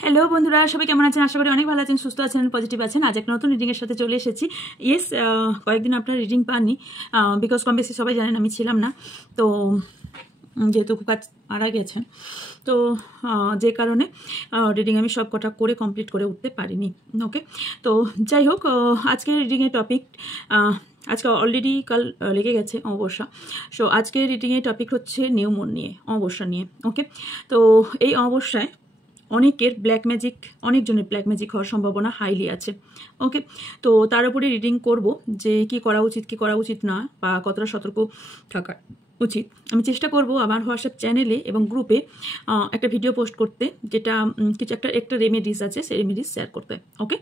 Hello বন্ধুরা, সবাই কেমন আছেন? আশা করি অনেক ভালো আছেন, সুস্থ আছেন, পজিটিভ আছেন। আজ একটা নতুন রিডিংয়ের সাথে চলে এসেছি। ইয়েস, কয়েকদিন আপনারা রিডিং পাননি, বিকজ কম বেশি সবাই জানেন আমি ছিলাম না, তো যেহেতু কাজ মারা গেছেন, তো যে কারণে রিডিং আমি সব কটা করে কমপ্লিট করে উঠতে পারিনি। ওকে, তো যাই হোক, আজকের রিডিংয়ের টপিক, আজকে অলরেডি কাল লেগে গেছে অমাবস্যা। সো আজকের রিডিংয়ের টপিক হচ্ছে নিউ মুন নিয়ে, অমাবস্যা নিয়ে। ওকে, তো এই অমাবস্যায় অনেকের ব্ল্যাক ম্যাজিক, অনেকজনের ব্ল্যাক ম্যাজিক হওয়ার সম্ভাবনা হাইলি আছে। ওকে, তো তার উপরে রিডিং করব যে কি করা উচিত, কি করা উচিত না, বা কতটা সতর্ক থাকা উচিত। আমি চেষ্টা করব আমার হোয়াটসঅ্যাপ চ্যানেলে এবং গ্রুপে একটা ভিডিও পোস্ট করতে, যেটা কিছু একটা রেমেডিস আছে, সেই রেমেডিস শেয়ার করতে। ওকে,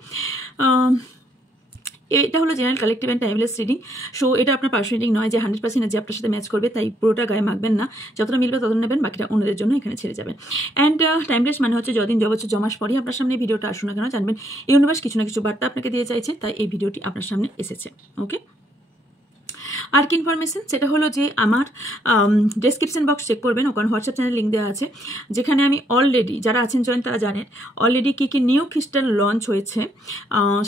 এটা হলো general collective and timeless reading. So এটা আপনার পার্সোনাল রিডিং নয় যে 100% যে আপনার সাথে ম্যাচ করবে, তাই পুরোটা গায়ে মাখবেন না। যতটা মিলবে ততটা নেবেন, বাকিটা অন্যদের জন্য এখানে ছেড়ে যাবেন। অ্যান্ড টাইমলেস মানে হচ্ছে যদিন যবছর জমাস পরই আপনার সামনে ভিডিওটা আসুন না কেন, জানবেন ইউনিভার্স কিছু না কিছু বার্তা আপনাকে দিয়ে চাইছে, তাই এই ভিডিওটি আপনার সামনে এসেছে। ওকে, আর কি ইনফরমেশন, সেটা হলো যে আমার ডেসক্রিপশন বক্স চেক করবেন, ওখানে হোয়াটসঅ্যাপ চ্যানেল লিঙ্ক দেওয়া আছে, যেখানে আমি অলরেডি, যারা আছেন জয়েন তারা জানেন অলরেডি কী কী নিউ ক্রিস্টাল লঞ্চ হয়েছে,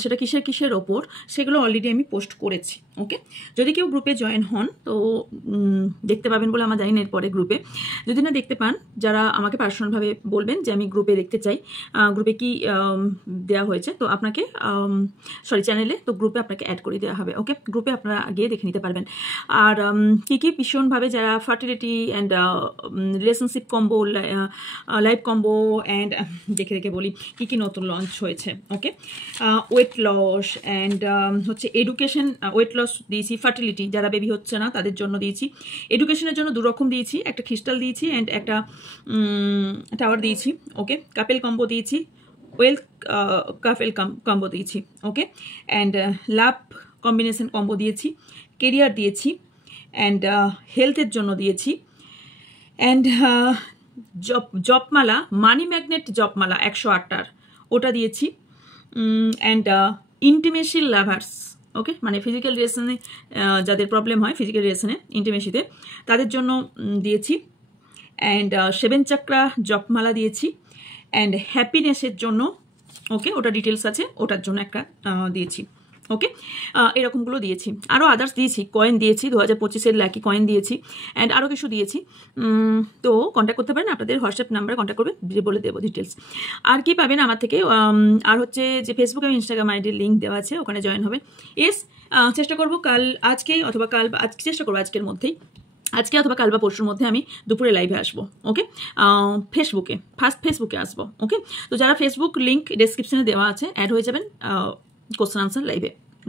সেটা কিসের ওপর, সেগুলো অলরেডি আমি পোস্ট করেছি। ওকে, যদি কেউ গ্রুপে জয়েন হন তো দেখতে পাবেন বলে আমার জানি না এরপরে গ্রুপে। যদি না দেখতে পান, যারা আমাকে পার্সোনালভাবে বলবেন যে আমি গ্রুপে দেখতে চাই, গ্রুপে কি দেওয়া হয়েছে, তো আপনাকে চ্যানেলে, তো গ্রুপে আপনাকে অ্যাড করে দেওয়া হবে। ওকে, গ্রুপে আপনারা গিয়ে দেখে নিতে পারবেন। আর কী কী ভীষণভাবে যারা fertility and relationship combo, life combo and দেখে বলি কী কী নতুন লঞ্চ হয়েছে। ওকে, ওয়েট লস অ্যান্ড হচ্ছে এডুকেশন, ওয়েট লস দিয়েছি, ফার্টিলিটি যারা বেবি হচ্ছে না তাদের জন্য দিয়েছি, এডুকেশনের জন্য 2 রকম দিয়েছি, একটা ক্রিস্টাল দিয়েছি অ্যান্ড একটা টাওয়ার দিয়েছি। ওকে, কাপেল কম্বো দিয়েছি, ওয়েলথ কাপেল কম্বো দিয়েছি। ওকে, অ্যান্ড লাভ কম্বিনেশন কম্বো দিয়েছি, কেরিয়ার দিয়েছি, অ্যান্ড হেলথের জন্য দিয়েছি, অ্যান্ড জপমালা, মানি ম্যাগনেট জপমালা 108টার ওটা দিয়েছি, অ্যান্ড ইন্টিমেসি লাভার্স, ওকে, মানে ফিজিক্যাল রিলেশনে যাদের প্রবলেম হয়, ফিজিক্যাল রিলেশনে ইন্টিমেসিতে, তাদের জন্য দিয়েছি, অ্যান্ড 7 চাকরা জপমালা দিয়েছি, অ্যান্ড হ্যাপিনেসের জন্য, ওকে, ওটা ডিটেলস আছে, ওটার জন্য একটা দিয়েছি। ওকে, এরকমগুলো দিয়েছি, আরও আদার্স দিয়েছি, কয়েন দিয়েছি, 2025-এর লাকি কয়েন দিয়েছি, অ্যান্ড আরও কিছু দিয়েছি। তো কন্ট্যাক্ট করতে পারেন, আপনাদের হোয়াটসঅ্যাপ নাম্বারে কন্ট্যাক্ট করবেন, বলে দেবো ডিটেলস। আর কি পাবেন আমার থেকে, আর হচ্ছে যে ফেসবুক এবং ইনস্টাগ্রাম আইডির লিঙ্ক দেওয়া আছে, ওখানে জয়েন হবে। চেষ্টা করবো আজকের আজকের মধ্যেই, আজকে অথবা কাল বা পরশুর মধ্যে আমি দুপুরে লাইভে আসবো। ওকে, ফেসবুকে আসবো। ওকে, তো যারা ফেসবুক লিঙ্ক ডেসক্রিপশনে দেওয়া আছে, অ্যাড হয়ে যাবেন, কোশ্চেন আনসার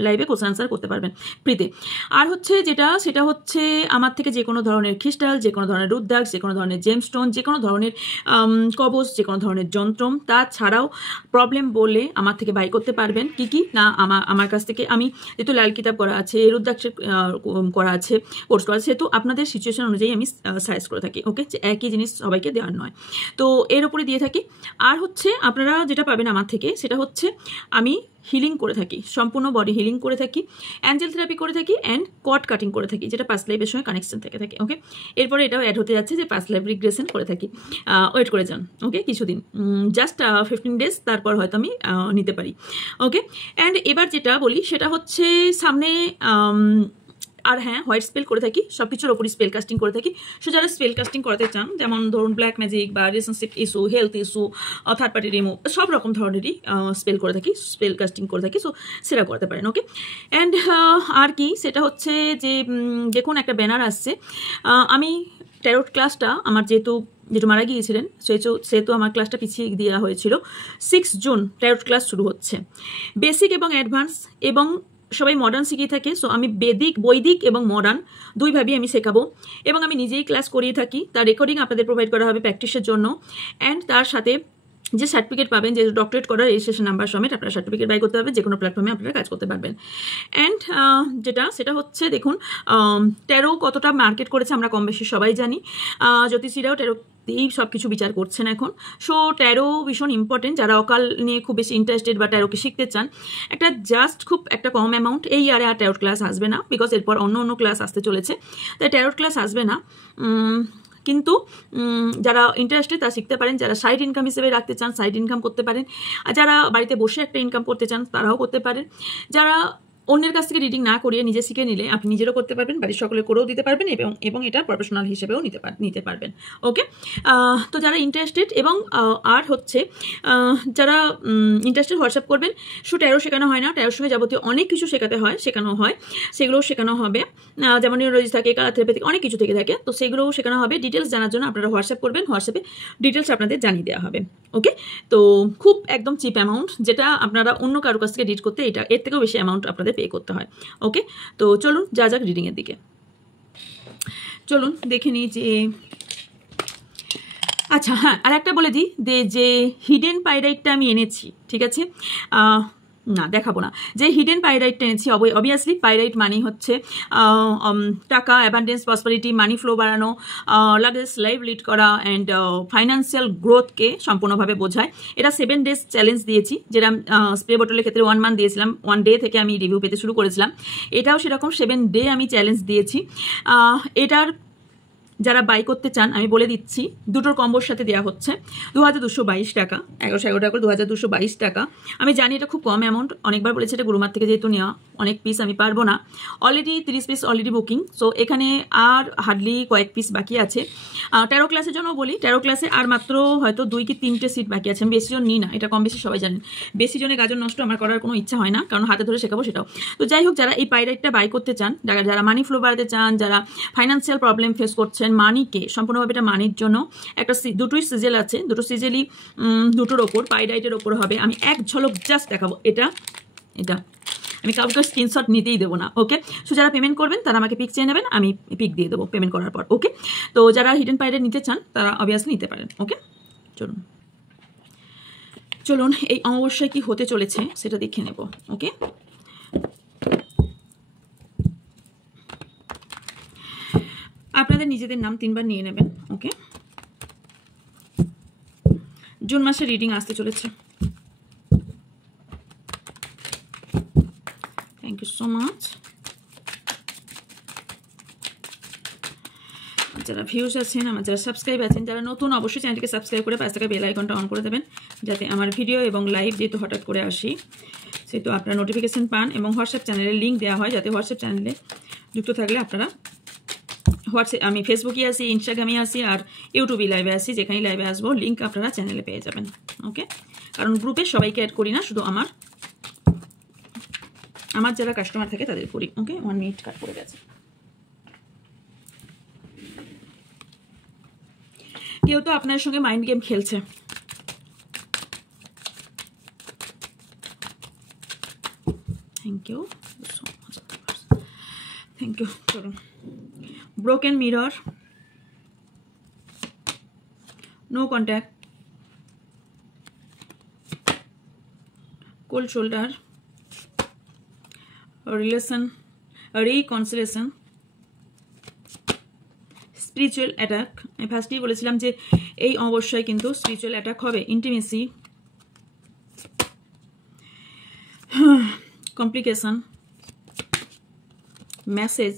লাইভে কোশ্চেন আনসার করতে পারবেন ফ্রিতে। আর হচ্ছে সেটা হচ্ছে আমার থেকে যে কোনো ধরনের ক্রিস্টাল, যে কোনো ধরনের রুদ্রাক্ষ, যে কোনো ধরনের জেমস্টোন, যে কোনো ধরনের কবচ, যে কোনো ধরনের যন্ত্র, তাছাড়াও প্রবলেম বললে আমার থেকে বাই করতে পারবেন। কি না, আমার কাছ থেকে আমি যেহেতু লাল কিতাব করা আছে, রুদ্রাক্ষের করা আছে, কোর্স করা আছে, সেহেতু আপনাদের সিচুয়েশন অনুযায়ী আমি সাজেস্ট করে থাকি। ওকে, যে একই জিনিস সবাইকে দেওয়ার নয়, তো এর উপরে দিয়ে থাকি। আর হচ্ছে আপনারা যেটা পাবেন আমার থেকে, সেটা হচ্ছে আমি হিলিং করে থাকি, সম্পূর্ণ বডি হিলিং করে থাকি, অ্যাঞ্জেল থেরাপি করে থাকি, অ্যান্ড কট কাটিং করে থাকি, যেটা পাস্ট লাইফের সঙ্গে কানেকশন থেকে থাকে। ওকে, এরপরে এটাও অ্যাড হতে যাচ্ছে যে পাস্ট লাইফ রিগ্রেশন করে থাকি। ওয়েট করে যান, ওকে, কিছুদিন, জাস্ট 15 ডেজ, তারপর হয়তো আমি নিতে পারি। ওকে, অ্যান্ড এবার যেটা বলি সেটা হচ্ছে সামনে, আর হ্যাঁ, হোয়াইট স্পেল করে থাকি, সব কিছুর ওপরই স্পেল কাস্টিং করে থাকি। সো যারা স্পেল কাস্টিং করাতে চান, যেমন ধরুন ব্ল্যাক ম্যাজিক বা relationship issue, health issue, third party remove, সব রকম ধরনেরই স্পেল কাস্টিং করে থাকি। সো সেটা করতে পারেন। ওকে, অ্যান্ড আর কি, সেটা হচ্ছে যে দেখুন একটা ব্যানার আসছে, আমি ট্যারোট ক্লাসটা আমার যেহেতু মারা গিয়েছিলেন, সেহেতু আমার ক্লাসটা পিছিয়ে দেওয়া হয়েছিল। 6 জুন ট্যারোট ক্লাস শুরু হচ্ছে, বেসিক এবং অ্যাডভান্স, এবং সবাই মডার্ন শিখিয়ে থাকে। সো আমি বৈদিক এবং মডার্ন দুইভাবেই আমি শেখাবো, এবং আমি নিজেই ক্লাস করিয়ে থাকি। তার রেকর্ডিং আপনাদের প্রোভাইড করা হবে প্র্যাকটিসের জন্য, অ্যান্ড তার সাথে যে সার্টিফিকেট পাবেন, যে ডক্টরেট করার রেজিস্ট্রেশন নাম্বার সমেত আপনারা সার্টিফিকেট বাই করতে পারবেন, যে কোনো প্ল্যাটফর্মে আপনারা কাজ করতে পারবেন। অ্যান্ড সেটা হচ্ছে দেখুন, ট্যারো কতটা মার্কেট করেছে আমরা কম বেশি সবাই জানি, জ্যোতিষীরাও ট্যারো এই সব কিছু বিচার করছেন এখন। সো ট্যারো ভীষণ ইম্পর্টেন্ট, যারা অকাল নিয়ে খুব বেশি ইন্টারেস্টেড বা ট্যারোকে শিখতে চান, খুব একটা কম অ্যামাউন্ট, এই ইয়ারে আর ট্যারোট ক্লাস আসবে না, বিকজ এরপর অন্য ক্লাস আসতে চলেছে, তাই ট্যারোট ক্লাস আসবে না। কিন্তু যারা ইন্টারেস্টেড তারা শিখতে পারেন, যারা সাইড ইনকাম হিসেবে রাখতে চান সাইড ইনকাম করতে পারেন, আর যারা বাড়িতে বসে একটা ইনকাম করতে চান তারাও করতে পারেন। যারা অন্যের কাছ থেকে রিডিং না করিয়ে নিজে শিখে নিলে আপনি নিজেরও করতে পারবেন, বাড়ির সকলে করেও দিতে পারবেন এবং এটা প্রফেশনাল হিসেবেও নিতে পারবেন। ওকে, তো যারা ইন্টারেস্টেড এবং আর হচ্ছে যারা ইন্টারেস্টেড হোয়াটসঅ্যাপ করবেন। শুধু ট্যারো শেখানো হয় না, ট্যারোর সঙ্গে যাবতীয় অনেক কিছু শেখানো হয়, সেগুলোও শেখানো হবে। যেমন নিউরোলজি থাকে, কালার থেরাপি অনেক কিছু থেকে থাকে, তো সেগুলোও শেখানো হবে। ডিটেলস জানার জন্য আপনারা হোয়াটসঅ্যাপ করবেন, হোয়াটসঅ্যাপে ডিটেলস আপনাদের জানিয়ে দেওয়া হবে। ওকে, তো খুব একদম চিপ অ্যামাউন্ট, যেটা আপনারা অন্য কারো কাছ থেকে রিড করতে এর থেকেও বেশি অ্যামাউন্ট আপনাদের পে করতে হয়। ওকে, তো চলুন যাক রিডিংয়ের দিকে। চলুন দেখে নিই যে আচ্ছা হ্যাঁ, আর একটা বলে দিই যে হিডেন পাইরাইটটা আমি এনেছি, ঠিক আছে, না দেখাবো না, যে হিডেন পাইরাইটটা এনেছি। অবভিয়াসলি পাইরাইট মানি হচ্ছে টাকা, অ্যাবান্ডেন্স, প্রসপারিটি, মানি ফ্লো বাড়ানো, লাক্সারিয়াস লাইফ লিড করা অ্যান্ড ফাইন্যান্সিয়াল গ্রোথকে সম্পূর্ণভাবে বোঝায়। এটা 7 days চ্যালেঞ্জ দিয়েছি, যেটা স্প্রে বোটলের ক্ষেত্রে 1 month দিয়েছিলাম, 1 day থেকে আমি রিভিউ পেতে শুরু করেছিলাম। এটাও সেরকম 7 day আমি চ্যালেঞ্জ দিয়েছি। এটার যারা বাই করতে চান আমি বলে দিচ্ছি, দুটোর কম্বোর সাথে দেওয়া হচ্ছে 2222 টাকা, 1111 টাকা 2222 টাকা। আমি জানি এটা খুব কম অ্যামাউন্ট, অনেকবার বলেছি এটা গুরুমার থেকে যেহেতু নেওয়া, অনেক পিস আমি পারবো না। Already 30 piece already booking, so এখানে আর হার্ডলি কয়েক পিস বাকি আছে। ট্যারো ক্লাসের জন্য বলি, ট্যারো ক্লাসে আর মাত্র হয়তো 2 কি 3টে সিট বাকি আছে। আমি বেশি জন নিই না, এটা কম বেশি সবাই জানেন। বেশি জনে গাজন নষ্ট আমার করার কোনো ইচ্ছা হয় না, কারণ হাতে ধরে শেখাবো সেটাও। তো যাই হোক, যারা এই পাইরাইটটা বাই করতে চান, যারা মানি ফ্লো বাড়াতে চান, যারা ফাইন্যান্সিয়াল প্রবলেম ফেস করছেন, মানিকে সম্পূর্ণভাবে এটা মানির জন্য একটা দুটোই সিজেল আছে, দুটো সিজেলই দুটোর ওপর পাইরাইটের ওপর হবে। আমি এক ঝলক জাস্ট দেখাবো, এটা আমি কাউকে স্ক্রিনশট নিতেই দেবো না। ওকে, সো যারা পেমেন্ট করবেন তারা আমাকে পিক চেয়ে নেবেন, আমি পিক দিয়ে দেবো পেমেন্ট করার পর। ওকে, তো যারা হিডেন পাইরাইট নিতে চান তারা অবভিয়াসলি নিতে পারেন। ওকে, চলুন এই অমাবস্যায় কি হতে চলেছে সেটা দেখে নেব। ওকে, আপনাদের নিজেদের নাম 3 বার নিয়ে নেবেন। ওকে, জুন মাসে রিডিং আসতে চলেছে। Thank you so much. যারা ভিউজ আছেন, আমার যারা সাবস্ক্রাইব আছেন, যারা নতুন অবশ্যই চ্যানেলটিকে সাবস্ক্রাইব করে 5 টাকা বেল আইকনটা অন করে দেবেন, যাতে আমার ভিডিও এবং লাইভ যেহেতু হঠাৎ করে আসি সেহেতু আপনারা নোটিফিকেশন পান, এবং হোয়াটসঅ্যাপ চ্যানেলের লিঙ্ক দেওয়া হয়, যাতে হোয়াটসঅ্যাপ চ্যানেলে যুক্ত থাকলে আপনারা আমি ফেসবুকে আসি, ইনস্টাগ্রামে আসি, আর ইউটিউবে লাইভে আসি, যেখানেই লাইভে আসবো লিঙ্ক আপনারা চ্যানেলে পেয়ে যাবেন। ওকে, কারণ গ্রুপে সবাইকে অ্যাড করি না, শুধু আমার যারা কাস্টমার থাকে তাদের করি। ওকে, 1 মিনিট কাট পড়ে গেছে। কেউ তো আপনার সঙ্গে মাইন্ড গেম খেলছে। Thank you so much, thank you. চলুন, broken mirror, no contact, cold shoulder, relation, reconciliation, spiritual attack. আমি ফার্স্টেই বলেছিলাম যে এই অবশ্যই কিন্তু স্পিরিচুয়াল অ্যাটাক হবে। Intimacy, complication, message,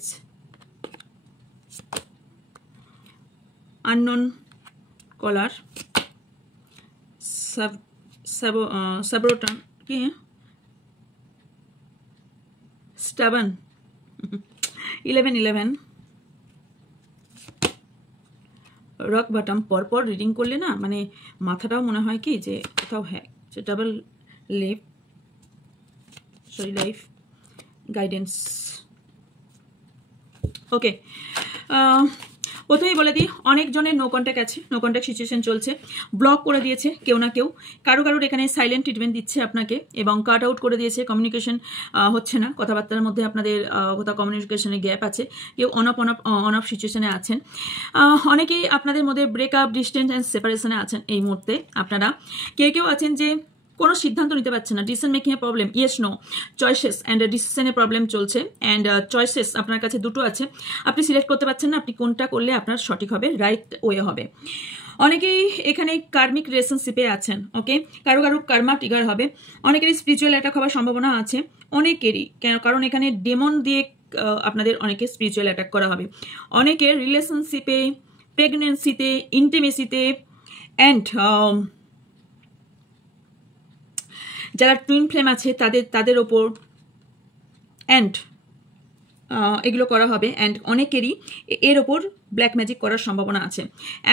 unknown caller, সাবরোটান কি স্টাবান, 1111, রক বাটাম। পরপর রিডিং করলে না মানে মাথাটাও মনে হয় কি যে কোথাও হ্যাঁ, ডাবল লাইফ গাইডেন্স। ওকে, প্রথমেই বলে দিই, অনেকজনের নো কন্ট্যাক্ট আছে, নো কন্ট্যাক্ট সিচুয়েশন চলছে, ব্লক করে দিয়েছে কেউ না কেউ, কারোর এখানে সাইলেন্ট ট্রিটমেন্ট দিচ্ছে আপনাকে, এবং কাট আউট করে দিয়েছে, কমিউনিকেশন হচ্ছে না, কথাবার্তার মধ্যে আপনাদের কোথাও কমিউনিকেশনের গ্যাপ আছে, কেউ অন অফ সিচুয়েশনে আছেন, অনেকেই আপনাদের মধ্যে ব্রেকআপ, ডিস্টেন্স অ্যান্ড সেপারেশনে আছেন এই মুহূর্তে আপনারা। কেউ আছেন যে কোনো সিদ্ধান্ত নিতে পারছেন না, ডিসিশন মেকিংয়ে problem, yes no, choices and ডিসিশনে প্রবলেম চলছে, অ্যান্ড চয়েসেস আপনার কাছে দুটো আছে, আপনি সিলেক্ট করতে পারছেন না আপনি কোনটা করলে আপনার সঠিক হবে, রাইট ওয়ে হবে। অনেকেই এখানে কার্মিক রিলেশনশিপে আছেন। ওকে, কারো কার্মা ট্রিগার হবে, অনেকেরই স্পিরিচুয়াল অ্যাটাক হওয়ার সম্ভাবনা আছে, অনেকেরই, কারণ এখানে ডেমন দিয়ে আপনাদের অনেকে স্পিরিচুয়াল অ্যাটাক করা হবে। অনেকের রিলেশনশিপে প্রেগনেন্সিতে, ইন্টিমেসিতে, অ্যান্ড যারা টুইন ফ্লেম আছে তাদের ওপর, অ্যান্ড এগুলো করা হবে। অ্যান্ড অনেকেরই এর ওপর ব্ল্যাক ম্যাজিক করার সম্ভাবনা আছে।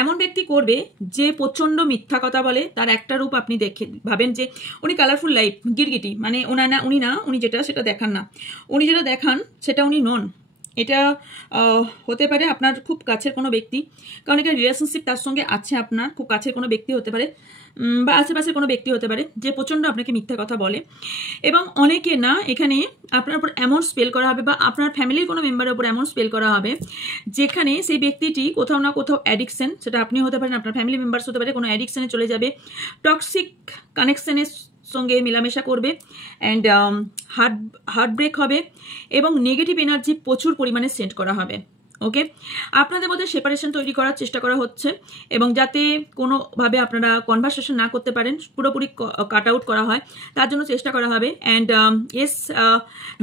এমন ব্যক্তি করবে যে প্রচণ্ড মিথ্যা কথা বলে, তার একটা রূপ আপনি দেখে ভাবেন যে উনি কালারফুল লাইফ, গিরগিটি, মানে উনি যেটা সেটা দেখান না, উনি যেটা দেখান সেটা উনি নন। এটা হতে পারে আপনার খুব কাছের কোনো ব্যক্তি, কারণ এটা রিলেশনশিপ তার সঙ্গে আছে, আপনার খুব কাছের কোনো ব্যক্তি হতে পারে বা আশেপাশের কোনো ব্যক্তি হতে পারে যে প্রচণ্ড আপনাকে মিথ্যা কথা বলে। এবং অনেকে না এখানে আপনার উপর এমন স্পেল করা হবে বা আপনার ফ্যামিলির কোনো মেম্বারের উপর এমন স্পেল করা হবে যেখানে সেই ব্যক্তিটি কোথাও না কোথাও অ্যাডিকশন, সেটা আপনি হতে পারেন, আপনার ফ্যামিলি মেম্বার্স হতে পারে, কোনো অ্যাডিকশনে চলে যাবে, টক্সিক কানেকশনের সঙ্গে মেলামেশা করবে, অ্যান্ড হার্ট ব্রেক হবে এবং নেগেটিভ এনার্জি প্রচুর পরিমাণে সেন্ড করা হবে। ওকে, আপনাদের মধ্যে সেপারেশন তৈরি করার চেষ্টা করা হচ্ছে এবং যাতে কোনোভাবে আপনারা কনভারসেশন না করতে পারেন, পুরোপুরি কাট আউট করা হয়, তার জন্য চেষ্টা করা হবে। অ্যান্ড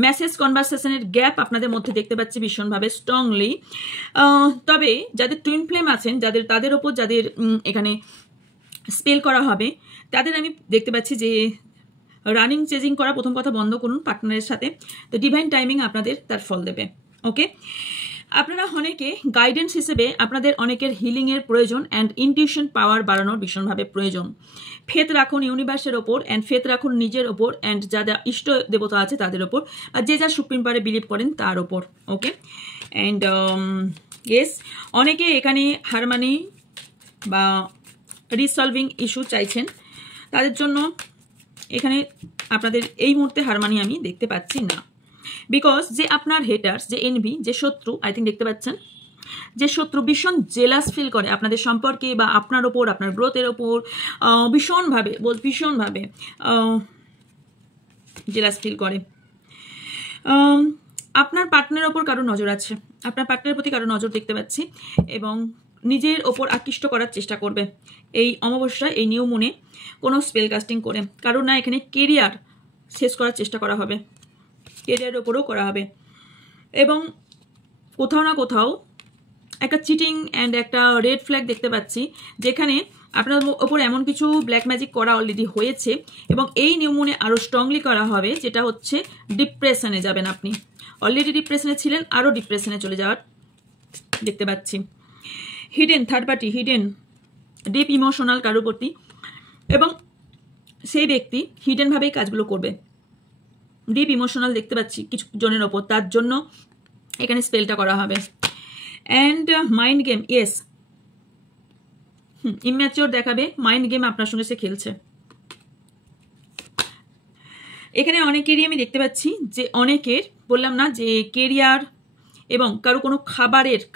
মেসেজ কনভারসেশনের গ্যাপ আপনাদের মধ্যে দেখতে পাচ্ছি ভীষণভাবে স্ট্রংলি। তবে যাদের টুইন ফ্লেম আছেন, তাদের ওপর যাদের এখানে স্পেল করা হবে, তাদের আমি দেখতে পাচ্ছি যে রানিং চেজিং করা প্রথম কথা বন্ধ করুন পার্টনারের সাথে, তো ডিভাইন টাইমিং আপনাদের তার ফল দেবে। ওকে, আপনারা অনেকে গাইডেন্স হিসেবে আপনাদের অনেকের হিলিংয়ের প্রয়োজন অ্যান্ড ইনটিউশন পাওয়ার বাড়ানোর ভীষণভাবে প্রয়োজন। ফেথ রাখুন ইউনিভার্সের ওপর, অ্যান্ড ফেথ রাখুন নিজের ওপর, অ্যান্ড যারা ইষ্ট দেবতা আছে তাদের ওপর, আর যে যা সুপ্রিম পাওয়ারে বিলিভ করেন তার ওপর। ওকে, অ্যান্ড ইয়েস, অনেকে এখানে হারমানি বা রিসলভিং ইস্যু চাইছেন, তাদের জন্য এখানে আপনাদের এই মুহূর্তে হারমানি আমি দেখতে পাচ্ছি না। বিকজ যে আপনার হেটার্স, যে এনভি, যে শত্রু, আই থিঙ্ক দেখতে পাচ্ছেন, যে শত্রু ভীষণ জেলাস ফিল করে আপনাদের সম্পর্কে বা আপনার ওপর, আপনার গ্রোথের ওপর ভীষণভাবে জেলাস ফিল করে। আপনার পার্টনারের ওপর কারো নজর আছে, আপনার পার্টনারের প্রতি কারো নজর দেখতে পাচ্ছি এবং নিজের ওপর আকৃষ্ট করার চেষ্টা করবে এই অমাবস্যায়, এই নিউ মুনে কোনো স্পেল কাস্টিং করে। কারণ না এখানে কেরিয়ার শেষ করার চেষ্টা করা হবে, কেরিয়ারের ওপরেও করা হবে এবং কোথাও না কোথাও একটা চিটিং অ্যান্ড একটা রেড ফ্ল্যাগ দেখতে পাচ্ছি, যেখানে আপনার ওপর এমন কিছু ব্ল্যাক ম্যাজিক করা অলরেডি হয়েছে এবং এই নিউ মুনে আরও স্ট্রংলি করা হবে, যেটা হচ্ছে ডিপ্রেশনে যাবেন আপনি। অলরেডি ডিপ্রেশনে ছিলেন, আরও ডিপ্রেশনে চলে যাওয়ার দেখতে পাচ্ছি। Hidden third party, hidden deep emotional কারোর প্রতি, এবং সেই ব্যক্তি হিডেনভাবেই কাজগুলো করবে, ডিপ ইমোশনাল দেখতে পাচ্ছি কিছু জনের ওপর, তার জন্য এখানে স্পেলটা করা হবে। And mind game, yes, immature দেখাবে, মাইন্ড গেম আপনার সঙ্গে সে খেলছে। এখানে অনেকেরই আমি দেখতে পাচ্ছি যে অনেকের, বললাম না যে কেরিয়ার এবং কারো কোনো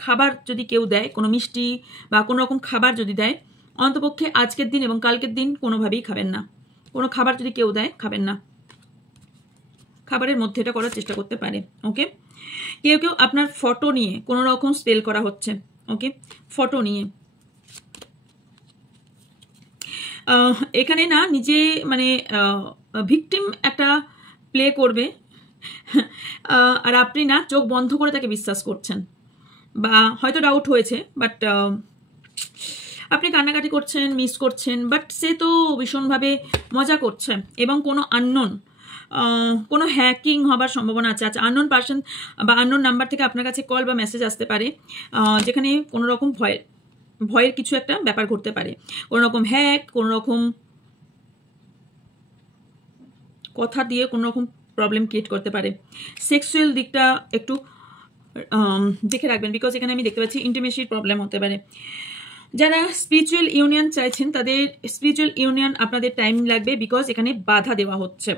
খাবার যদি কেউ দেয়, কোনো মিষ্টি বা কোনো রকম খাবার যদি দেয়, অন্তপক্ষে আজকের দিন এবং কালকের দিন কোনোভাবেই খাবেন না। কোনো খাবার যদি কেউ দেয় খাবেন না, খাবারের মধ্যে এটা করার চেষ্টা করতে পারে। ওকে, কেউ আপনার ফটো নিয়ে কোনো রকম স্পেল করা হচ্ছে। ওকে, ফটো নিয়ে এখানে না নিজে মানে ভিকটিম একটা প্লে করবে আর আপনি না চোখ বন্ধ করে তাকে বিশ্বাস করছেন, বা হয়তো ডাউট হয়েছে, বাট আপনি কান্নাকাটি করছেন, মিস করছেন, বাট সে তো ভীষণভাবে মজা করছে এবং কোনো আননোন, কোনো হ্যাকিং হবার সম্ভাবনা আছে। আচ্ছা, আননোন পার্সন বা আননোন নাম্বার থেকে আপনার কাছে কল বা মেসেজ আসতে পারে, যেখানে কোনো রকম ভয়ের কিছু একটা ব্যাপার ঘটতে পারে, কোনো রকম হ্যাক, কোনো রকম কথা দিয়ে কোনো রকম প্রবলেম ক্রিয়েট করতে পারে। সেক্সুয়াল দিকটা একটু দেখে রাখবেন, বিকজ এখানে আমি দেখতে পাচ্ছি ইন্টিমেসির প্রবলেম হতে পারে। যারা স্পিরিচুয়াল ইউনিয়ন চাইছেন তাদের স্পিরিচুয়াল ইউনিয়ন আপনাদের টাইম লাগবে, বিকজ এখানে বাধা দেওয়া হচ্ছে।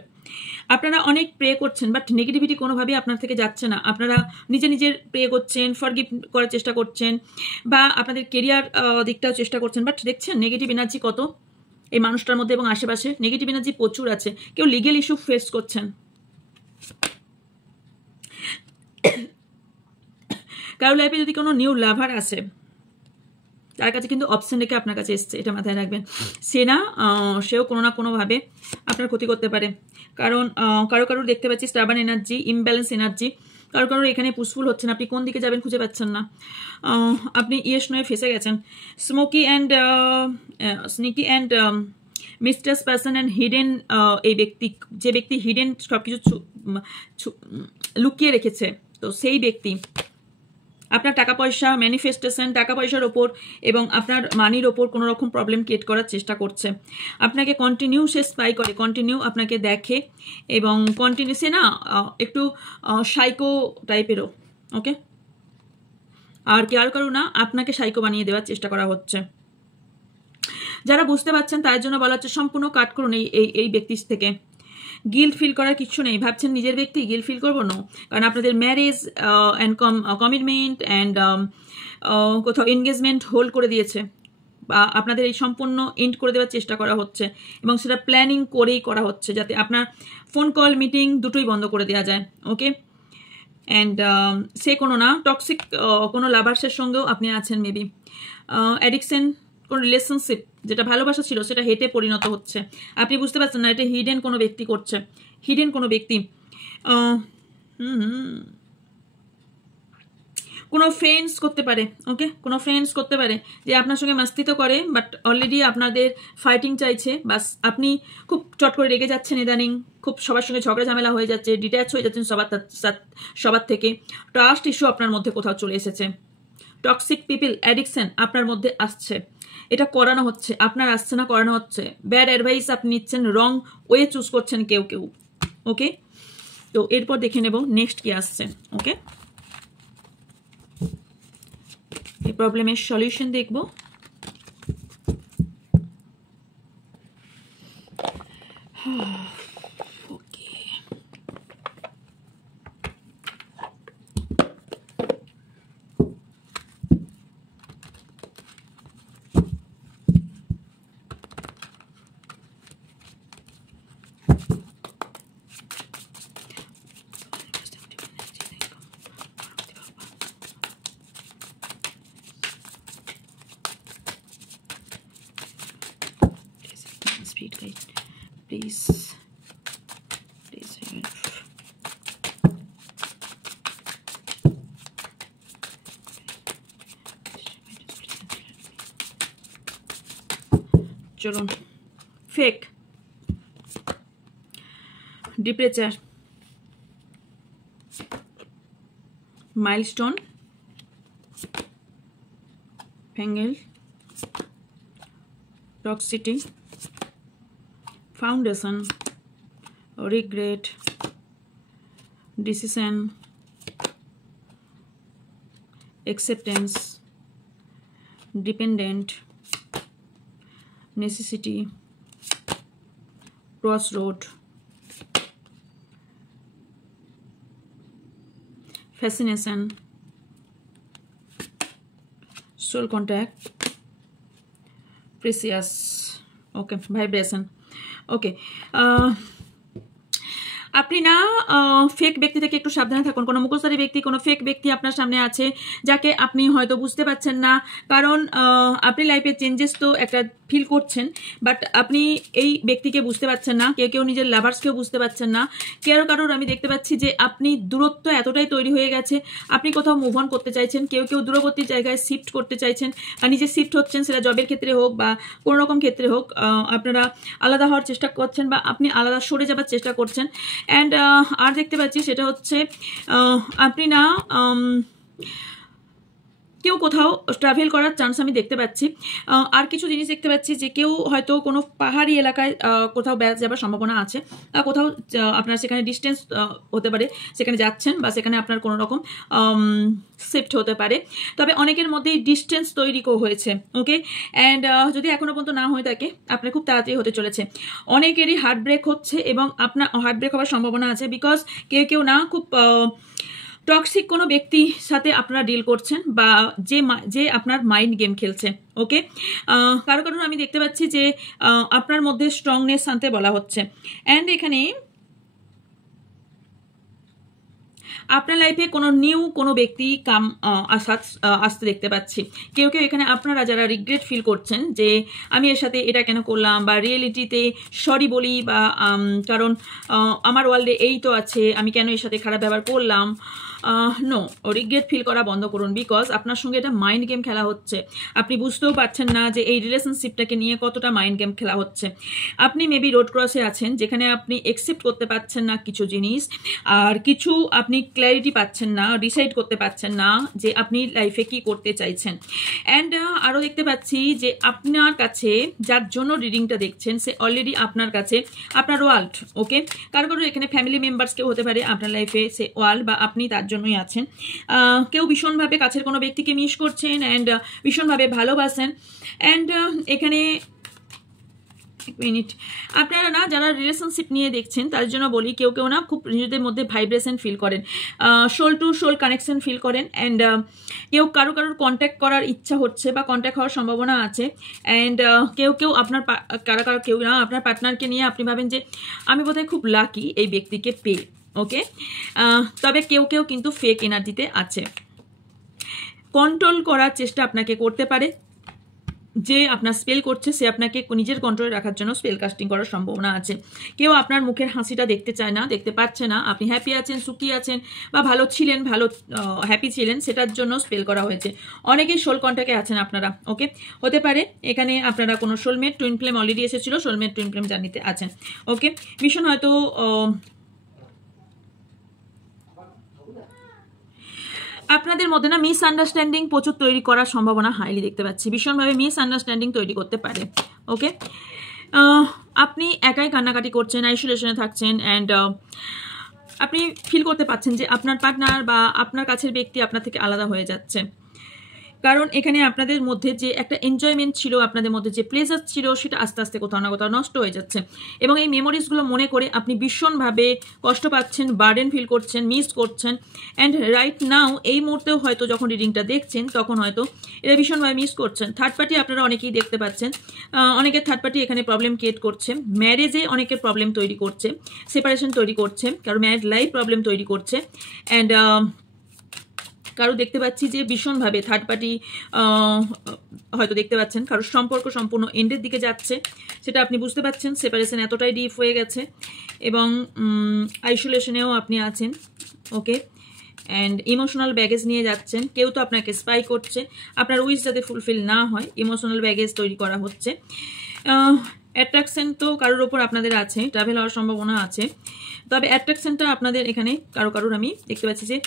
আপনারা অনেক প্রে করছেন, বাট নেগেটিভিটি কোনোভাবেই আপনার থেকে যাচ্ছে না। আপনারা নিজের প্রে করছেন, ফরগিভ করার চেষ্টা করছেন, বা আপনাদের কেরিয়ার দিকটাও চেষ্টা করছেন, বাট দেখছেন নেগেটিভ এনার্জি কত এই মানুষটার মধ্যে এবং আশেপাশে নেগেটিভ এনার্জি প্রচুর আছে। কেউ লিগেল ইস্যু ফেস করছেন, কারো লাইফে যদি কোনো নিউ লাভার আসে, তার কাছে কিন্তু অপশন রেখে আপনার কাছে এসছে, এটা মাথায় রাখবেন। সেও কোনো না কোনোভাবে আপনার ক্ষতি করতে পারে, কারণ কারোর দেখতে পাচ্ছি স্টাবার্ন এনার্জি, ইমব্যালেন্স এনার্জি, কারোর এখানে পুশফুল হচ্ছেন, আপনি কোন দিকে যাবেন খুঁজে পাচ্ছেন না, আপনি ইয়েস নয়ে ফেসে গেছেন। Sneaky and mysterious person and hidden, এই ব্যক্তি, যে ব্যক্তি হিডেন সব কিছু লুকিয়ে রেখেছে, তো সেই ব্যক্তি আপনার টাকা পয়সা ম্যানিফেস্টেশন, টাকা পয়সার ওপর এবং আপনার মানির ওপর কোনো রকম প্রবলেম ক্রিয়েট করার চেষ্টা করছে। আপনাকে কন্টিনিউ সে স্পাই করে, কন্টিনিউ আপনাকে দেখে এবং কন্টিনিউ সে না একটু সাইকো টাইপেরও, ওকে। আর কারো না আপনাকে সাইকো বানিয়ে দেওয়ার চেষ্টা করা হচ্ছে। যারা বুঝতে পারছেন তার জন্য বলা হচ্ছে সম্পূর্ণ কাট করুন এই ব্যক্তির থেকে। গিল্ট ফিল করার কিছু নেই। ভাবছেন নিজের ব্যক্তি, গিল্ট ফিল করবো না, কারণ আপনাদের ম্যারেজ অ্যান্ড কমিটমেন্ট অ্যান্ড কোথাও এনগেজমেন্ট হোল্ড করে দিয়েছে, বা আপনাদের এই সম্পূর্ণ এন্ড করে দেওয়ার চেষ্টা করা হচ্ছে এবং সেটা প্ল্যানিং করেই করা হচ্ছে, যাতে আপনার ফোন কল মিটিং দুটোই বন্ধ করে দেওয়া যায়, ওকে। অ্যান্ড সে কোনো না টক্সিক কোনো লাভার্সের সঙ্গেও আপনি আছেন, মেবি অ্যাডিকশন, কোনো রিলেশনশিপ যেটা ভালোবাসা ছিল সেটা হেটে পরিণত হচ্ছে। আপনি বুঝতে পারছেন না, এটা হিডেন কোনো ব্যক্তি করছে, হিডেন কোনো ব্যক্তি। কোনো ফ্রেন্ডস করতে পারে, ওকে, কোনো ফ্রেন্ডস করতে পারে যে আপনার সঙ্গে মাস্তি তো করে, বাট অলরেডি আপনাদের ফাইটিং চাইছে। বাস আপনি খুব চট করে রেগে যাচ্ছেন ইদানিং, খুব সবার সঙ্গে ঝগড়া ঝামেলা হয়ে যাচ্ছে, ডিট্যাচ হয়ে যাচ্ছেন সবার থেকে। ট্রাস্ট ইস্যু আপনার মধ্যে কোথাও চলে এসেছে। টক্সিক পিপল, অ্যাডিকশন আপনার মধ্যে আসছে, এটা করানো হচ্ছে, আপনার আসছে না, করানো হচ্ছে। ব্যাড অ্যাডভাইস আপনি নিচ্ছেন, রং ওয়ে চুজ করছেন কেউ, ওকে। তো এরপর দেখে নেব নেক্সট কি আসছে, ওকে। এই প্রবলেমের সলিউশন দেখব। Please চলুন। ফেক, ডিপ্রেচার, মাইলস্টোন, ফ্যাঙ্গেল, toxicity, foundation, regret, decision, acceptance, dependent, necessity, crossroad, fascination, soul contact, precious, okay, vibration, ওকে। আপনি না ফেক ব্যক্তি থেকে একটু সাবধানে থাকুন। কোনো মুখোশধারী ব্যক্তি, কোনো ফেক ব্যক্তি আপনার সামনে আছে, যাকে আপনি হয়তো বুঝতে পারছেন না, কারণ আপনি লাইফে চেঞ্জেস তো একটা ফিল করছেন, বাট আপনি এই ব্যক্তিকে বুঝতে পারছেন না। কেউ নিজের লাভার্সকেও বুঝতে পারছেন না। কারোর আমি দেখতে পাচ্ছি যে আপনি দূরত্ব এতটাই তৈরি হয়ে গেছে, আপনি কোথাও মুভ অন করতে চাইছেন, কেউ দূরবর্তী জায়গায় শিফট করতে চাইছেন, আর নিজে শিফট হচ্ছেন, সেটা জবের ক্ষেত্রে হোক বা কোনো রকম ক্ষেত্রে হোক, আপনারা আলাদা হওয়ার চেষ্টা করছেন বা আপনি আলাদা সরে যাবার চেষ্টা করছেন। অ্যান্ড আর দেখতে পাচ্ছি সেটা হচ্ছে আপনি না কেউ কোথাও ট্রাভেল করার চান্স আমি দেখতে পাচ্ছি। আর কিছু জিনিস দেখতে পাচ্ছি যে কেউ হয়তো কোনো পাহাড়ি এলাকায় কোথাও বেড়াতে যাওয়ার সম্ভাবনা আছে, কোথাও আপনার সেখানে ডিস্টেন্স হতে পারে, সেখানে যাচ্ছেন বা সেখানে আপনার কোনো রকম শিফট হতে পারে। তবে অনেকের মধ্যেই ডিস্টেন্স তৈরি হয়েছে, ওকে। অ্যান্ড যদি এখনও পর্যন্ত না হয়ে থাকে, আপনার খুব তাড়াতাড়ি হতে চলেছে। অনেকেরই হার্ট ব্রেক হচ্ছে এবং আপনার হার্ট ব্রেক হওয়ার সম্ভাবনা আছে, বিকজ কেউ না খুব টক্সিক কোনো ব্যক্তির সাথে আপনারা ডিল করছেন বা যে আপনার মাইন্ড গেম খেলছে, ওকে। কারণ আমি দেখতে পাচ্ছি যে আপনার মধ্যে স্ট্রংনেস আনতে বলা হচ্ছে। অ্যান্ড এখানে আপনার লাইফে কোনো ব্যক্তি আসতে দেখতে পাচ্ছি। কেউ এখানে আপনারা যারা রিগ্রেট ফিল করছেন যে আমি এর সাথে এটা কেন করলাম, বা রিয়েলিটিতে সরি বলি, বা কারণ আমার ওয়ার্ল্ডে এই তো আছে, আমি কেন এর সাথে খারাপ ব্যবহার করলাম, নো, রিগ্রেট ফিল করা বন্ধ করুন, বিকজ আপনার সঙ্গে এটা মাইন্ড গেম খেলা হচ্ছে। আপনি বুঝতেও পারছেন না যে এই রিলেশনশিপটাকে নিয়ে কতটা মাইন্ড গেম খেলা হচ্ছে। আপনি মেবি রোড ক্রসে আছেন, যেখানে আপনি একসেপ্ট করতে পারছেন না কিছু জিনিস, আর কিছু আপনি ক্ল্যারিটি পাচ্ছেন না, ডিসাইড করতে পারছেন না যে আপনি লাইফে কি করতে চাইছেন। অ্যান্ড আরও দেখতে পাচ্ছি যে আপনার কাছে যার জন্য রিডিংটা দেখছেন, সে অলরেডি আপনার কাছে আপনার ওয়ার্ল্ড। ওকে, কারো কারো এখানে ফ্যামিলি মেম্বার্স কেউ হতে পারে আপনার লাইফে সে ওয়ার্ল্ড, বা আপনি তার জন্যই আছেন। কেউ ভীষণভাবে কাছের কোনো ব্যক্তিকে মিস করছেন অ্যান্ড ভীষণভাবে ভালোবাসেন। অ্যান্ড এখানে এক মিনিট, আপনারা না যারা রিলেশনশিপ নিয়ে দেখছেন তার জন্য বলি, কেউ কেউ না খুব নিজেদের মধ্যে ভাইব্রেশন ফিল করেন, soul to soul connection feel করেন। অ্যান্ড কেউ কারোর কন্ট্যাক্ট করার ইচ্ছা হচ্ছে বা কন্ট্যাক্ট হওয়ার সম্ভাবনা আছে। অ্যান্ড কেউ আপনার কেউ না আপনার পার্টনারকে নিয়ে আপনি ভাবেন যে আমি বোধহয় খুব লাকি এই ব্যক্তিকে পেয়ে। ওকে, তবে কেউ কিন্তু ফেক এনার্জিতে আছে। কন্ট্রোল করার চেষ্টা আপনাকে করতে পারে, যে আপনার স্পেল করছে সে আপনাকে নিজের কন্ট্রোলে রাখার জন্য স্পেল কাস্টিং করার সম্ভাবনা আছে। কেউ আপনার মুখের হাসিটা দেখতে চায় না, দেখতে পাচ্ছে না, আপনি হ্যাপি আছেন, সুখী আছেন বা ভালো ছিলেন, ভালো হ্যাপি ছিলেন, সেটার জন্য স্পেল করা হয়েছে। অনেকেই সোল কন্ট্যাক্টে আছেন আপনারা। ওকে, হতে পারে এখানে আপনারা কোনো সোলমেট টুইন ফ্লেম অলরেডি এসেছিল, সোলমেট টুইন ফ্লেম জার্নিতে আছেন। ওকে, ভীষণ হয়তো আপনাদের মধ্যে না মিসআন্ডারস্ট্যান্ডিং প্রচুর তৈরি করার সম্ভাবনা হাইলি দেখতে পাচ্ছি। ভীষণভাবে মিসআন্ডারস্ট্যান্ডিং তৈরি করতে পারে। ওকে, আপনি একাই কান্নাকাটি করছেন, আইসোলেশনে থাকছেন, অ্যান্ড আপনি ফিল করতে পারছেন যে আপনার পার্টনার বা আপনার কাছের ব্যক্তি আপনার থেকে আলাদা হয়ে যাচ্ছে। কারণ এখানে আপনাদের মধ্যে যে একটা এনজয়মেন্ট ছিল, আপনাদের মধ্যে যে প্লেজার ছিল, সেটা আস্তে আস্তে কোথাও না কোথাও নষ্ট হয়ে যাচ্ছে। এবং এই মেমোরিজগুলো মনে করে আপনি ভীষণভাবে কষ্ট পাচ্ছেন, বার্ডেন ফিল করছেন, মিস করছেন। অ্যান্ড রাইট নাও এই মুহূর্তেও হয়তো যখন রিডিংটা দেখছেন তখন হয়তো এটা ভীষণভাবে মিস করছেন। থার্ড পার্টি আপনারা অনেকেই দেখতে পাচ্ছেন, অনেকের থার্ড পার্টি এখানে প্রবলেম ক্রিয়েট করছে, ম্যারেজে অনেকের প্রবলেম তৈরি করছে, সেপারেশন তৈরি করছে, কারো ম্যারেজ লাইফ প্রবলেম তৈরি করছে। অ্যান্ড কারো দেখতে পাচ্ছি যে ভীষণভাবে থার্ড পার্টি হয়তো দেখতে পাচ্ছেন কারোর সম্পর্ক সম্পূর্ণ এন্ডের দিকে যাচ্ছে, সেটা আপনি বুঝতে পাচ্ছেন। সেপারেশন এতটাই ডিপ হয়ে গেছে এবং আইসোলেশনেও আপনি আছেন। ওকে, অ্যান্ড ইমোশনাল ব্যাগেজ নিয়ে যাচ্ছেন। কেউ তো আপনাকে স্পাই করছে, আপনার উইশ যাতে ফুলফিল না হয় ইমোশনাল ব্যাগেজ তৈরি করা হচ্ছে। অ্যাট্রাকশন তো কারোর ওপর আপনাদের আছে, ট্রাভেল হওয়ার সম্ভাবনা আছে। তবে অ্যাট্রাকশনটা আপনাদের এখানে কারোর আমি দেখতে পাচ্ছি যে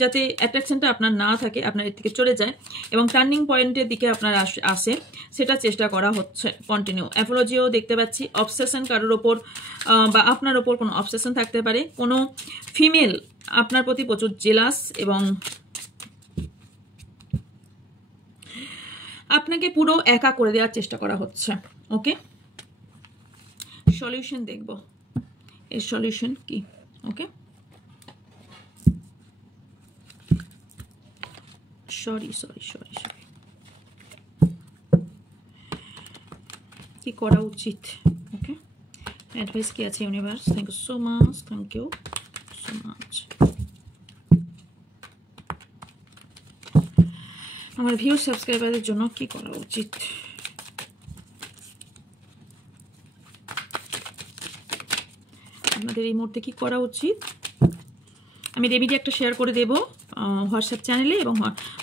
যাতে অ্যাট্রাকশনটা আপনার না থাকে, আপনার এর থেকে চলে যায় এবং টার্নিং পয়েন্টের দিকে আপনার আসে, সেটা চেষ্টা করা হচ্ছে কন্টিনিউ। অ্যাপোলজিও দেখতে পাচ্ছি। অবসেশন কারোর ওপর বা আপনার ওপর কোনো অবসেশন থাকতে পারে। কোনো ফিমেল আপনার প্রতি প্রচুর জেলাস এবং আপনাকে পুরো একা করে দেওয়ার চেষ্টা করা হচ্ছে। ওকে, সলিউশন দেখব, এর সলিউশন কি? ওকে, সরি কি করা উচিত? ওকে, অ্যাডভাইস কি আছে universe? Thank you so much, thank you so much. আমার ভিউ সাবস্ক্রাইবারদের জন্য কি করা উচিত? আপনাদের এই মুহূর্তে কি করা উচিত? আমি রেমেডি একটা শেয়ার করে দেবো হোয়াটসঅ্যাপ চ্যানেলে এবং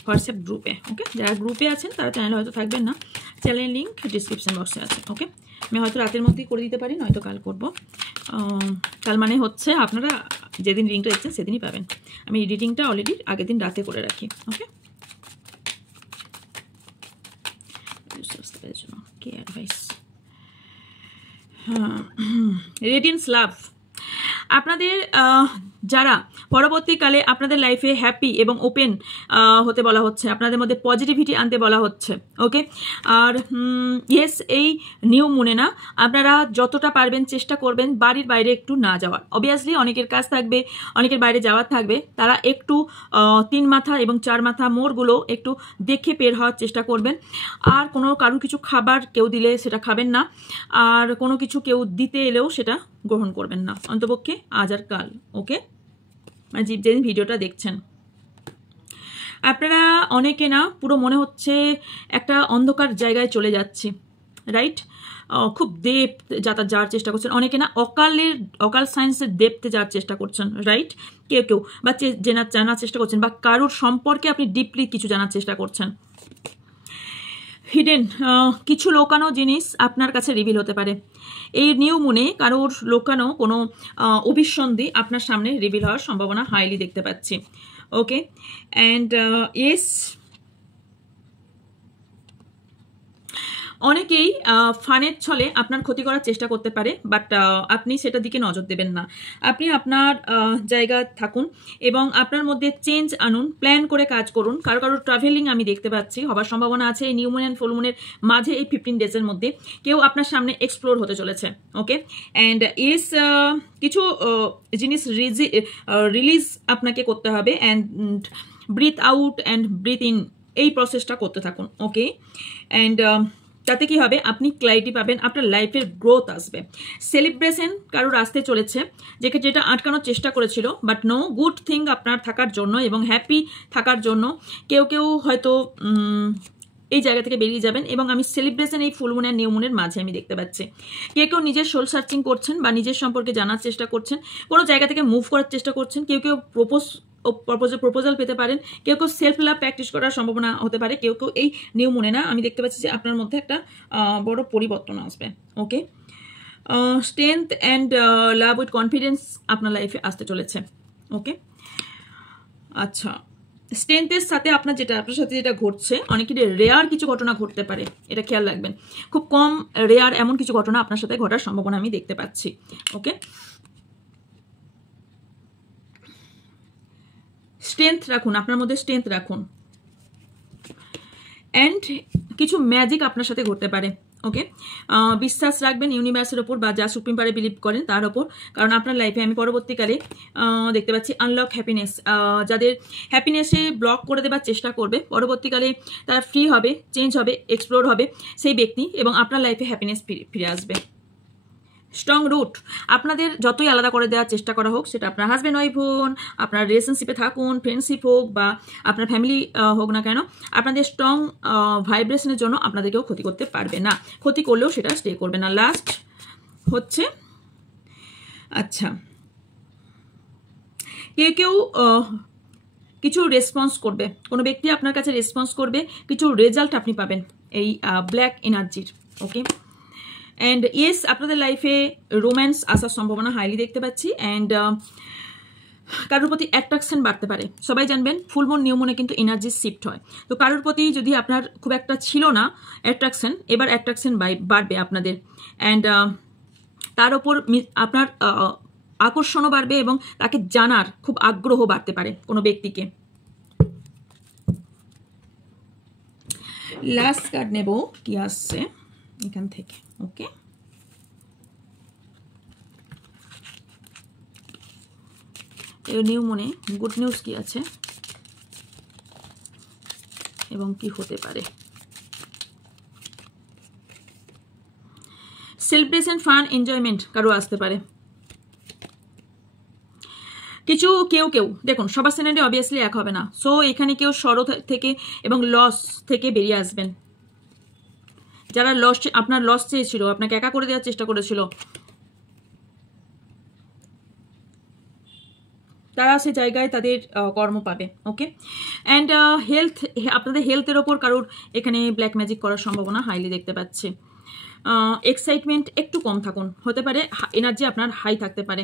হোয়াটসঅ্যাপ গ্রুপে। ওকে, যারা গ্রুপে আছেন তারা চ্যানেলে হয়তো থাকবেন না, চ্যানেলের লিঙ্ক ডিসক্রিপশন বক্সে আছে। ওকে, আমি হয়তো রাতের মধ্যেই করে দিতে পারি, নয়তো কাল করব। কাল মানে হচ্ছে আপনারা যেদিন রিডিংটা দেখছেন সেদিনই পাবেন। আমি রিডিংটা অলরেডি আগের দিন রাতে করে রাখি। ওকে, কি অ্যাডভাইস? রেডিয়েন্স লাভ আপনাদের যারা পরবর্তীকালে আপনাদের লাইফে হ্যাপি এবং ওপেন হতে বলা হচ্ছে, আপনাদের মধ্যে পজিটিভিটি আনতে বলা হচ্ছে। ওকে, আর ইয়েস, এই নিউ মুনে না আপনারা যতটা পারবেন চেষ্টা করবেন বাড়ির বাইরে একটু না যাওয়ার। অবভিয়াসলি অনেকের কাজ থাকবে, অনেকের বাইরে যাওয়ার থাকবে, তারা একটু 3 মাথা এবং 4 মাথা মোড়গুলো একটু দেখে বের হওয়ার চেষ্টা করবেন। আর কারো কিছু খাবার কেউ দিলে সেটা খাবেন না, আর কোনো কিছু কেউ দিতে এলেও সেটা গ্রহণ করবেন না, অন্তপক্ষে আজ আর কাল। ওকে, মানে যেদিন ভিডিওটা দেখছেন আপনারা অনেকে না পুরো মনে হচ্ছে একটা অন্ধকার জায়গায় চলে যাচ্ছি, রাইট? খুব ডেপথ যাওয়ার চেষ্টা করছেন, অনেকে না অকাল সায়েন্সের ডেপথে যাওয়ার চেষ্টা করছেন, রাইট? কেউ কেউ বা জানার চেষ্টা করছেন, বা কারোর সম্পর্কে আপনি ডিপলি কিছু জানার চেষ্টা করছেন। হিডেন কিছু লোকানো জিনিস আপনার কাছে রিভিল হতে পারে। এই নিউ মুনে কারোর লোকানো কোনো অভিসন্ধি আপনার সামনে রিভিল হওয়ার সম্ভাবনা হাইলি দেখতে পাচ্ছি। ওকে, অ্যান্ড ইয়েস, অনেকেই ফানের ছলে আপনার ক্ষতি করার চেষ্টা করতে পারে, বাট আপনি সেটার দিকে নজর দেবেন না। আপনি আপনার জায়গা থাকুন এবং আপনার মধ্যে চেঞ্জ আনুন, প্ল্যান করে কাজ করুন। কারোর ট্রাভেলিং আমি দেখতে পাচ্ছি হবার সম্ভাবনা আছে এই নিউ মুন অ্যান্ড ফুল মুনের মাঝে, এই 15 ডেজের মধ্যে কেউ আপনার সামনে এক্সপ্লোর হতে চলেছে। ওকে, অ্যান্ড ইস কিছু জিনিস রিলিজ আপনাকে করতে হবে, and breathe out and breathe in, এই প্রসেসটা করতে থাকুন। ওকে, অ্যান্ড তাতে কি হবে, আপনি ক্ল্যারিটি পাবেন, আপনার লাইফের গ্রোথ আসবে। সেলিব্রেশন কারোর আসতে চলেছে, যেটা আটকানোর চেষ্টা করেছিল, বাট নো, গুড থিং আপনার থাকার জন্য এবং হ্যাপি থাকার জন্য কেউ কেউ হয়তো এই জায়গা থেকে বেরিয়ে যাবেন। এবং আমি সেলিব্রেশন এই ফুল মুন আর নিউ মুনের মাঝে আমি দেখতে পাচ্ছি কেউ নিজের সোল সার্চিং করছেন বা নিজের সম্পর্কে জানার চেষ্টা করছেন, কোনো জায়গা থেকে মুভ করার চেষ্টা করছেন, কেউ প্রপোজাল পেতে পারেন, কেউ সেলফ লাভ প্র্যাকটিস করার সম্ভাবনা হতে পারে, কেউ এই নিউ মুনে না আমি দেখতে পাচ্ছি যে আপনার মধ্যে একটা বড় পরিবর্তন আসবে। Okay, strength and love with confidence আপনার লাইফে আসতে চলেছে। ওকে, আচ্ছা, স্ট্রেংথের সাথে আপনার সাথে যেটা ঘটছে, অনেকেরই রেয়ার কিছু ঘটনা ঘটতে পারে, এটা খেয়াল রাখবেন। খুব কম রেয়ার এমন কিছু ঘটনা আপনার সাথে ঘটার সম্ভাবনা আমি দেখতে পাচ্ছি। ওকে, স্ট্রেংথ রাখুন, আপনার মধ্যে স্ট্রেংথ রাখুন, অ্যান্ড কিছু ম্যাজিক আপনার সাথে ঘটতে পারে। ওকে, বিশ্বাস রাখবেন ইউনিভার্সের ওপর বা যা সুপ্রিম পারে বিলিভ করেন তার ওপর, কারণ আপনার লাইফে আমি পরবর্তীকালে দেখতে পাচ্ছি আনলক হ্যাপিনেস, যাদের হ্যাপিনেসে ব্লক করে দেওয়ার চেষ্টা করবে, পরবর্তীকালে তারা ফ্রি হবে, চেঞ্জ হবে, এক্সপ্লোর হবে সেই ব্যক্তি, এবং আপনার লাইফে হ্যাপিনেস ফিরে আসবে। স্ট্রং রুট, আপনাদের যতই আলাদা করে দেওয়ার চেষ্টা করা হোক, সেটা আপনার হাজব্যান্ড ওয়াইফ হন, আপনার রিলেশনশিপে থাকুন, ফ্রেন্ডশিপ হোক বা আপনার ফ্যামিলি হোক না কেন, আপনাদের স্ট্রং ভাইব্রেশনের জন্য আপনাদেরকেও ক্ষতি করতে পারবে না, ক্ষতি করলেও সেটা স্টে করবে না। লাস্ট হচ্ছে, আচ্ছা, কেউ কিছু রেসপন্স করবে, কোনো ব্যক্তি আপনার কাছে রেসপন্স করবে, কিছু রেজাল্ট আপনি পাবেন এই ব্ল্যাক এনার্জির। ওকে, অ্যান্ড ইয়েস, আপনাদের লাইফে রোম্যান্স আসার সম্ভাবনা হাইলি দেখতে পাচ্ছি, অ্যান্ড কারোর প্রতি অ্যাট্রাকশন বাড়তে পারে। সবাই জানবেন ফুল মুন নিউ মুনে কিন্তু এনার্জি শিফট হয়, তো কারোর প্রতি যদি আপনার খুব একটা ছিল না অ্যাট্রাকশন, এবার অ্যাট্রাকশন বাড়বে আপনাদের, অ্যান্ড তার ওপর আপনার আকর্ষণও বাড়বে এবং তাকে জানার খুব আগ্রহ বাড়তে পারে কোনো ব্যক্তিকে। লাস্ট কার্ড নেব, কি আসছে এখান থেকে। ওকে, নিউ মুনে গুড নিউজ কি আছে এবং কি হতে পারে। সেলিব্রেশন, ফান, এনজয়মেন্ট কারো আসতে পারে। কেউ দেখুন, সবার সিনারি অবভিয়াসলি এক হবে না, সো এখানে কেউ সরো থেকে এবং লস থেকে বেরিয়ে আসবেন। যারা আপনার লস চেয়েছিল, আপনাকে একা করে দেওয়ার চেষ্টা করেছিল, তারা সে জায়গায় তাদের কর্ম পাবে। ওকে, অ্যান্ড হেলথ, আপনাদের হেলথের ওপর কারোর এখানে ব্ল্যাক ম্যাজিক করার সম্ভাবনা হাইলি দেখতে পাচ্ছি। এক্সাইটমেন্ট একটু কম থাকুন, হতে পারে এনার্জি আপনার হাই থাকতে পারে।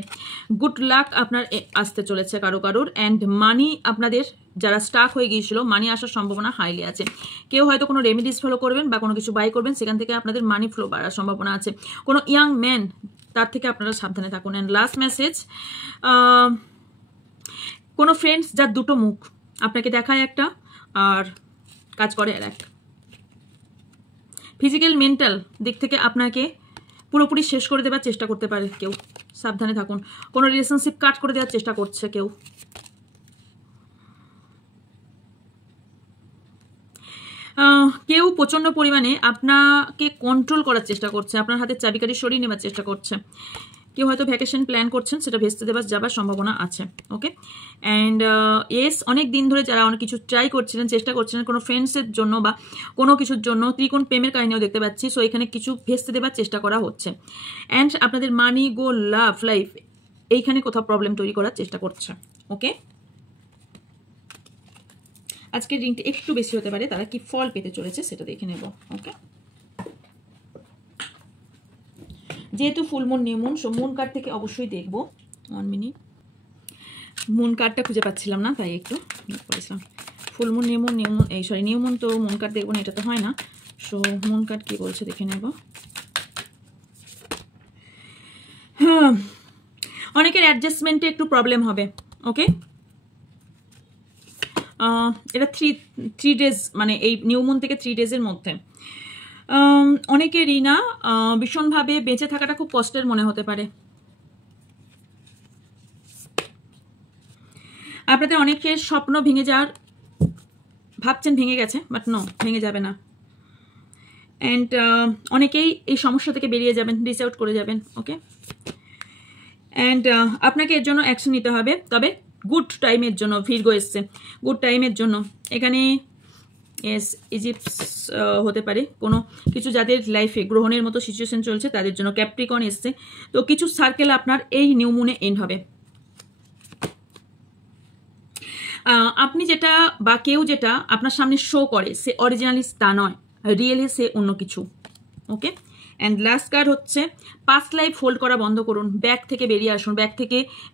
গুড লাক আপনার আসতে চলেছে কারোর, অ্যান্ড মানি আপনাদের যারা স্টাক হয়ে গিয়েছিল, মানি আসার সম্ভাবনা হাইলি আছে। কেউ হয়তো কোনো রেমিডিস ফলো করবেন বা কোনো কিছু বাই করবেন, সেখান থেকে আপনাদের মানি ফ্লো বাড়ার সম্ভাবনা আছে। কোনো ইয়াং ম্যান, তার থেকে আপনারা সাবধানে থাকুন। অ্যান্ড লাস্ট মেসেজ, কোনো ফ্রেন্ডস যার দুটো মুখ, আপনাকে দেখায় একটা আর কাজ করে আর এক, ফিজিক্যাল মেন্টাল দিক থেকে আপনাকে পুরোপুরি শেষ করে দেওয়ার চেষ্টা করতে পারে কেউ, সাবধানে থাকুন। কোনো রিলেশনশিপ কাট করে দেওয়ার চেষ্টা করছে কেউ। কেউ প্রচণ্ড পরিমাণে আপনাকে কন্ট্রোল করার চেষ্টা করছে, আপনার হাতে চাবিকাঠি সরিয়ে নেওয়ার চেষ্টা করছে। কেউ হয়তো ভ্যাকেশন প্ল্যান করছেন, সেটা ভেস্তে যাবার সম্ভাবনা আছে। ওকে, অ্যান্ড ইয়েস, অনেক দিন ধরে যারা অনেক কিছু ট্রাই করছিলেন, চেষ্টা করছিলেন কোনো ফ্রেন্ডসের জন্য বা কোনো কিছুর জন্য, ত্রিকোণ প্রেমের কাহিনীও দেখতে পাচ্ছি। সো এখানে কিছু ভেস্তে দেবার চেষ্টা করা হচ্ছে। অ্যান্ড আপনাদের মানি, গোল, লাভ লাইফ এইখানে কোথাও প্রবলেম তৈরি করার চেষ্টা করছে। ওকে, আজকের রিডিংটা একটু বেশি হতে পারে, তারা কি ফল পেতে চলেছে সেটা দেখে নেব। ওকে, যেহেতু full moon, new moon, so moon card থেকে অবশ্যই দেখবো। 1 মিনিট, মুন কার্ডটা খুঁজে পাচ্ছিলাম না, তাই একটু করেছিলাম। Full moon, new moon, new moon তো মুন কার্ড দেখবো না, এটা তো হয় না। সো মুন কার্ড কি বলছে দেখে নেব। হ্যাঁ, অনেকের অ্যাডজাস্টমেন্টে একটু প্রবলেম হবে। ওকে, এটা 3 ডেজ, মানে এই নিউ মুন থেকে 3 ডেজের মধ্যে অনেকেরই না ভীষণভাবে বেঁচে থাকাটা খুব কষ্টের মনে হতে পারে। আপনাদের অনেকের স্বপ্ন ভেঙে যাওয়ার ভাবছেন, ভেঙে গেছে, বাট নো, ভেঙে যাবে না। অ্যান্ড অনেকেই এই সমস্যা থেকে বেরিয়ে যাবেন, ডিস আউট করে যাবেন। ওকে, অ্যান্ড আপনাকে এর জন্য অ্যাকশন নিতে হবে, তবে গুড টাইমের জন্য। ভির্গো এসছে গুড টাইমের জন্য। এখানে এস ইজিপ্ট হতে পারে কোনো কিছু, যাদের লাইফে গ্রহণের মতো সিচুয়েশন চলছে তাদের জন্য। ক্যাপ্রিকন এসছে, তো কিছু সার্কেল আপনার এই নিউ মুনে এন্ড হবে। আপনি যেটা বা কেউ যেটা আপনার সামনে শো করে সে অরিজিনালি তা নয়, রিয়েলি সে অন্য কিছু। ওকে, অ্যান্ড লাস্ট কার্ড হচ্ছে পাস্ট লাইফ হোল্ড করা বন্ধ করুন, ব্যাক থেকে বেরিয়ে আসুন।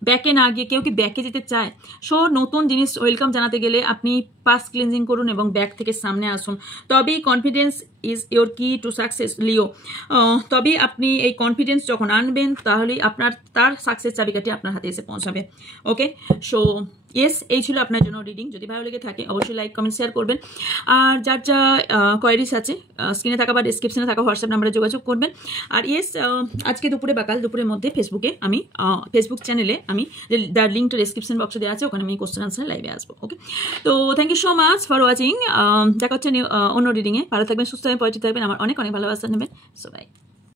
ব্যাকে না গিয়ে, কেউ কি ব্যাকে যেতে চায়? সো নতুন জিনিস ওয়েলকাম জানাতে গেলে আপনি পাস্ট ক্লিনজিং করুন এবং ব্যাক থেকে সামনে আসুন। তবেই কনফিডেন্স ইজ ইয়োর কি টু সাকসেস, লিও। তবেই আপনি এই কনফিডেন্স যখন আনবেন, তাহলেই তার সাকসেস চাবিকাঠি আপনার হাতে এসে পৌঁছাবে। ওকে, সো ইয়েস, এই ছিল আপনার জন্য রিডিং। যদি ভালো লেগে থাকে অবশ্যই লাইক, কমেন্ট, শেয়ার করবেন। আর যার যা কোয়ারিজ আছে স্ক্রিনে থাকা বা ডিসক্রিপশনে থাকা হোয়াটসঅ্যাপ নাম্বারে যোগাযোগ করবেন। আর ইয়েস, আজকে দুপুরে বা কাল দুপুরের মধ্যে ফেসবুকে আমি ফেসবুক চ্যানেলে আমি যার লিঙ্কটা ডিসক্রিপশন বক্সে দেওয়া আছে, ওখানে আমি কোশ্চেন আনসার লাইভে আসবো। ওকে, তো thank you so much for watching. দেখা হচ্ছে অন্য রিডিংয়ে। ভালো থাকবেন, সুস্থ থাকবেন, পজিটিভ থাকবেন। আমার অনেক অনেক ভালোবাসা নেবেন। So by.